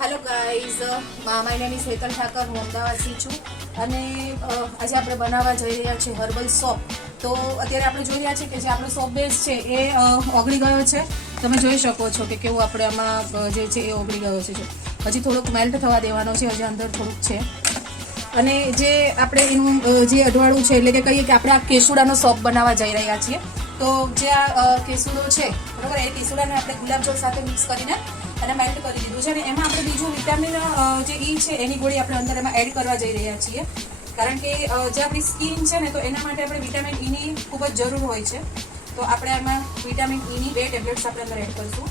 Hello guys, my name is Hetal Thakar. હું અમદાવાદથી છું અને આજે આપણે બનાવવા જઈ રહ્યા છીએ હર્બલ સોપ. તો અત્યારે આપણે જોઈ રહ્યા છીએ કે જે આપણો સોપ બેઝ છે એ ઓગળી ગયો છે. તમે જોઈ શકો છો કે કેવું આપણે આમાં જે છે એ ઓગળી ગયો છે. હજી થોડોક મેલ્ટ થવા દેવાનો છે, હજી અંદર થોડુંક છે. અને જે આપણે એનું જે અઢવાડું છે એટલે કે કહીએ કે આપણે આ કેસુડાનો સોપ બનાવવા જઈ રહ્યા છીએ. તો જે આ કેસુડો છે બરાબર, એ કેસુડાને આપણે ગુલાબજળ સાથે મિક્સ કરીને અને મેલ્ટ કરી દીધું છે. અને એમાં આપણે બીજું વિટામિન જે ઈ છે એની ગોળી આપણે અંદર એમાં એડ કરવા જઈ રહ્યા છીએ. કારણ કે જે આપણી સ્કિન છે ને, તો એના માટે આપણે વિટામિન ઈની ખૂબ જ જરૂર હોય છે. તો આપણે આમાં વિટામિન ઈની 2 ટેબ્લેટ્સ આપણે અંદર એડ કરીશું.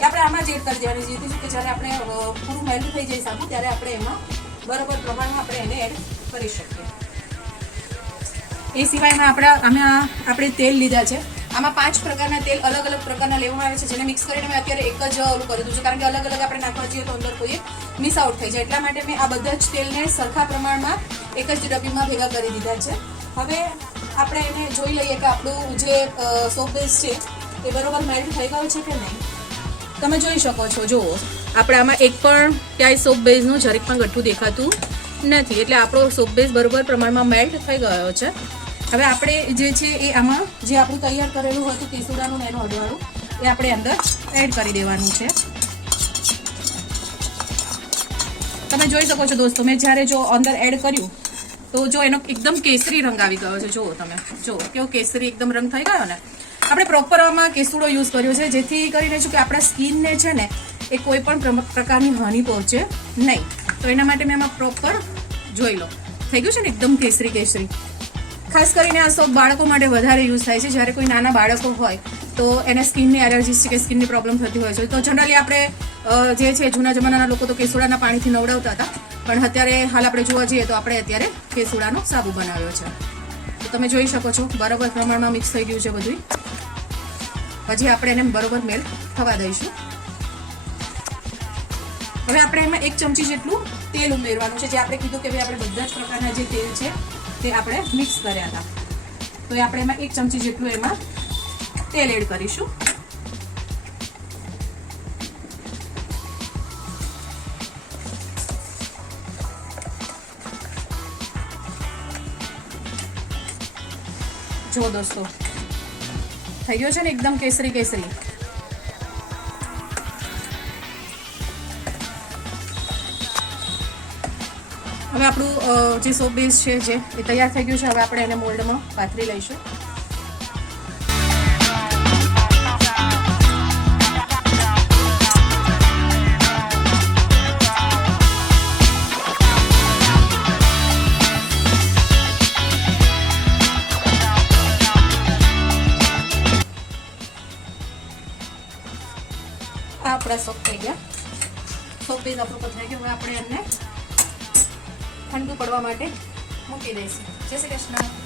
એ આપણે આમાં જ એડ કરી દેવાની, જેથી કે જ્યારે આપણે પૂરું મેલ્ટ થઈ જાય સાબુ, ત્યારે આપણે એમાં બરાબર પ્રમાણમાં આપણે એને એડ કરી શકીએ. એ સિવાયમાં આપણે તેલ લીધા છે. આમાં 5 પ્રકારના તેલ અલગ અલગ પ્રકારના લેવામાં આવે છે, જેને મિક્સ કરીને મેં અત્યારે એક જ ઓલું કરી દીધું છે. કારણ કે અલગ અલગ આપણે નાખવા જઈએ તો અંદર કોઈ મિસ આઉટ થઈ જાય, એટલા માટે મેં આ બધા જ તેલને સરખા પ્રમાણમાં એક જ ડબ્બીમાં ભેગા કરી દીધા છે. હવે આપણે એને જોઈ લઈએ કે આપણું જે સોપ બેઝ છે એ બરોબર મેલ્ટ થઈ ગયો છે કે નહીં. તમે જોઈ શકો છો, જુઓ આપણે આમાં એક પણ ક્યાંય સોપ બેઝનું જરીક પણ ગઠ્ઠું દેખાતું નથી. એટલે આપણો સોપ બેઝ બરોબર પ્રમાણમાં મેલ્ટ થઈ ગયો છે. હવે આપણે જે છે એ આમાં જે આપણું તૈયાર કરેલું હતું કેસુડાનું એનું અઢવાડું એ આપણે અંદર એડ કરી દેવાનું છે. તમે જોઈ શકો છો દોસ્તો, મેં જ્યારે જો અંદર એડ કર્યું તો જો એનો એકદમ કેસરી રંગ આવી ગયો છે. જુઓ તમે, જુઓ કેવો કેસરી એકદમ રંગ થઈ ગયો ને. આપણે પ્રોપર આમાં કેસુડો યુઝ કર્યો છે, જેથી કરીને શું કે આપણા સ્કિનને છે ને એ કોઈ પણ પ્રકારની હાનિ પહોંચે નહીં. તો એના માટે મેં એમાં પ્રોપર જોઈ લો થઈ ગયું છે ને એકદમ કેસરી કેસરી. ખાસ કરીને આ સોપ બાળકો માટે વધારે યુઝ થાય છે. જ્યારે કોઈ નાના બાળકો હોય તો એને સ્કિનની એલર્જીસ છે કે સ્કિનની પ્રોબ્લેમ થતી હોય છે, તો જનરલી આપણે જે છે જૂના જમાનાના લોકો તો કેસુડાના પાણીથી નવડાવતા હતા, પણ અત્યારે હાલ આપણે જોવા જઈએ તો આપણે અત્યારે કેસુડાનો સાબુ બનાવ્યો છે. તો તમે જોઈ શકો છો બરાબર પ્રમાણમાં મિક્સ થઈ ગયું છે બધું. હજી આપણે એને બરોબર મેલ્ટ થવા દઈશું. હવે આપણે એમાં 1 ચમચી જેટલું તેલ ઉમેરવાનું છે. જે આપણે કીધું કે ભાઈ આપણે બધા જ પ્રકારના જે તેલ છે તે આપણે મિક્સ કર્યા હતા, તો એ આપણે એમાં 1 ચમચી જેટલું એમાં તેલ એડ કરીશું. જો દોસ્તો થઈ ગયો છે ને એકદમ કેસરી કેસરી. હવે આપણું જે સોપ બેઝ છે જે એ તૈયાર થઈ ગયું છે. હવે આપણે એને મોલ્ડમાં પાથરી લઈશું. આ આપણા સોપ થઈ ગયા. સોપ બેઝ આપણું પથરાઈ ગયું. હવે આપણે એને ઠંડુ પડવા માટે મૂકી દઈશું. જય શ્રી કૃષ્ણ.